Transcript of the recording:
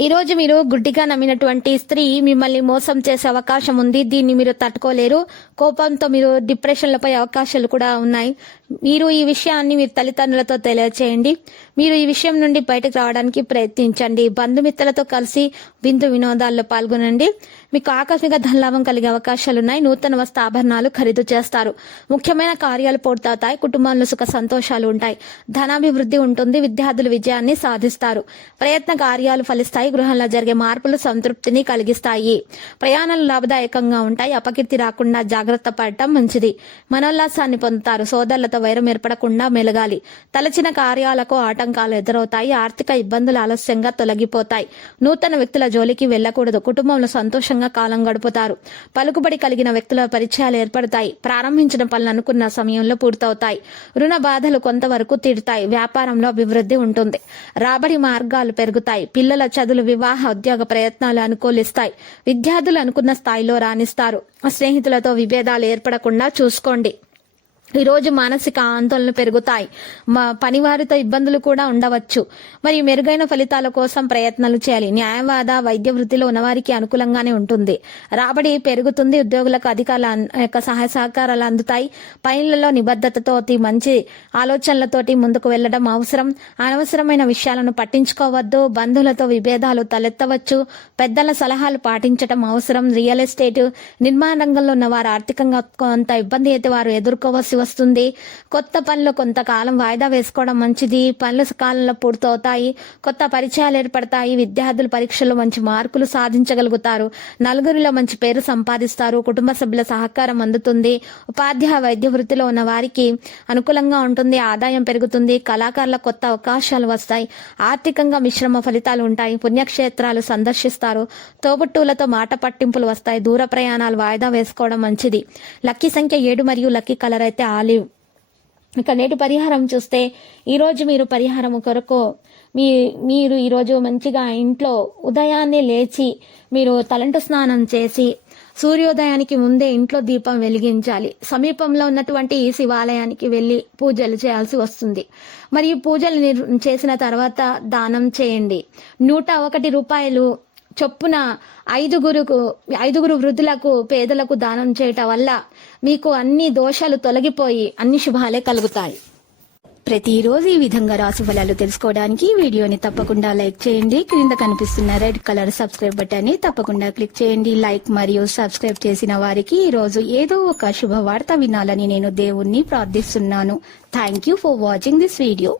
ఈరోజు మీరు గుడ్డిగా నమ్మినటువంటి స్త్రీ మిమ్మల్ని మోసం చేసే అవకాశం ఉంది. దీన్ని మీరు తట్టుకోలేరు. కోపంతో మీరు డిప్రెషన్లపై పోయే అవకాశాలు కూడా ఉన్నాయి. మీరు ఈ విషయాన్ని మీ తల్లిదండ్రులతో తెలియచేయండి. మీరు ఈ విషయం నుండి బయటకు రావడానికి ప్రయత్నించండి. బంధుమిత్రులతో కలిసి విందు వినోదాల్లో పాల్గొనండి. మీకు ఆకస్మిక ధనలాభం కలిగే అవకాశాలు ఉన్నాయి. నూతన వస్తు ఆభరణాలు ఖరీదు చేస్తారు. ముఖ్యమైన కార్యాలు పూర్తవుతాయి. కుటుంబంలో సుఖ సంతోషాలు ఉంటాయి. ధనాభివృద్ధి ఉంటుంది. విద్యార్థులు విజయాన్ని సాధిస్తారు. ప్రయత్న కార్యాలు ఫలిస్తాయి. గృహంలో జరిగే మార్పులు సంతృప్తిని కలిగిస్తాయి. ప్రయాణాలు లాభదాయకంగా ఉంటాయి. అపకీర్తి రాకుండా జాగ్రత్త పడటం మంచిది. మనోల్లాసాన్ని పొందుతారు. సోదరులతో వైరం ఏర్పడకుండా మెలగాలి. తలచిన కార్యాలకు ఆటంకాలు ఎదురవుతాయి. ఆర్థిక ఇబ్బందులు ఆలస్యంగా తొలగిపోతాయి. నూతన వ్యక్తుల జోలికి వెళ్ళకూడదు. కుటుంబంలో సంతోషంగా కాలం గడుపుతారు. పలుకుబడి కలిగిన వ్యక్తుల పరిచయాలు ఏర్పడతాయి. ప్రారంభించిన పనులు అనుకున్న సమయంలో పూర్తవుతాయి. రుణ బాధలు కొంతవరకు తీరుతాయి. వ్యాపారంలో అభివృద్ధి ఉంటుంది. రాబడి మార్గాలు పెరుగుతాయి. పిల్లల చదువులు వివాహ ఉద్యోగ ప్రయత్నాలు అనుకూలిస్తాయి. విద్యార్థులు అనుకున్న స్థాయిలో రాణిస్తారు. స్నేహితులతో విభేదాలు ఏర్పడకుండా చూసుకోండి. ఈరోజు మానసిక ఆందోళనలు పెరుగుతాయి. మా పనివారితో ఇబ్బందులు కూడా ఉండవచ్చు. మరి మెరుగైన ఫలితాల కోసం ప్రయత్నాలు చేయాలి. న్యాయవాద వైద్య వృత్తిలో ఉన్నవారికి అనుకూలంగానే ఉంటుంది. రాబడి పెరుగుతుంది. ఉద్యోగులకు అధికారుల యొక్క సహాయ సహకారాలు అందుతాయి. పైన్లలో నిబద్ధతతోటి మంచి ఆలోచనలతోటి ముందుకు వెళ్ళడం అవసరం. అనవసరమైన విషయాలను పట్టించుకోవద్దు. బంధువులతో విభేదాలు తలెత్తవచ్చు. పెద్దల సలహాలు పాటించడం అవసరం. రియల్ ఎస్టేట్ నిర్మాణ రంగంలో ఉన్న వారు ఆర్థికంగా కొంత ఇబ్బంది అయితే వారు ఎదుర్కోవచ్చు వస్తుంది. కొత్త పనులు కొంతకాలం వాయిదా వేసుకోవడం మంచిది. పనులు సకాలంలో పూర్తవుతాయి. కొత్త పరిచయాలు ఏర్పడతాయి. విద్యార్థులు పరీక్షల్లో మంచి మార్కులు సాధించగలుగుతారు. నలుగురిలో మంచి పేరు సంపాదిస్తారు. కుటుంబ సభ్యుల సహకారం అందుతుంది. ఉపాధ్యాయ వైద్య వృత్తిలో ఉన్న వారికి అనుకూలంగా ఉంటుంది. ఆదాయం పెరుగుతుంది. కళాకారుల కొత్త అవకాశాలు వస్తాయి. ఆర్థికంగా మిశ్రమ ఫలితాలు ఉంటాయి. పుణ్యక్షేత్రాలు సందర్శిస్తారు. తోబుట్టువులతో మాట పట్టింపులు వస్తాయి. దూర ప్రయాణాలు వాయిదా వేసుకోవడం మంచిది. లక్కీ సంఖ్య ఏడు మరియు లక్కీ కలర్ అయితే ఆలివ్ ఇక నేటి పరిహారం చూస్తే ఈరోజు మీరు పరిహారం కొరకు మీ మీరు ఈరోజు మంచిగా ఇంట్లో ఉదయాన్నే లేచి మీరు తలంటు స్నానం చేసి సూర్యోదయానికి ముందే ఇంట్లో దీపం వెలిగించాలి. సమీపంలో ఉన్నటువంటి ఈ శివాలయానికి వెళ్ళి పూజలు చేయాల్సి వస్తుంది. మరియు పూజలు చేసిన తర్వాత దానం చేయండి. నూట ఒకటి రూపాయలు చొప్పున ఐదుగురుకు ఐదుగురు వృద్ధులకు పేదలకు దానం చేయటం వల్ల మీకు అన్ని దోషాలు తొలగిపోయి అన్ని శుభాలే కలుగుతాయి. ప్రతిరోజు ఈ విధంగా రాశి ఫలాలు తెలుసుకోవడానికి వీడియోని తప్పకుండా లైక్ చేయండి. క్రింద కనిపిస్తున్న రెడ్ కలర్ సబ్స్క్రైబ్ బటన్ని తప్పకుండా క్లిక్ చేయండి. లైక్ మరియు సబ్స్క్రైబ్ చేసిన వారికి ఈ రోజు ఏదో ఒక శుభవార్త వినాలని నేను దేవుణ్ణి ప్రార్థిస్తున్నాను. Thank you for watching this video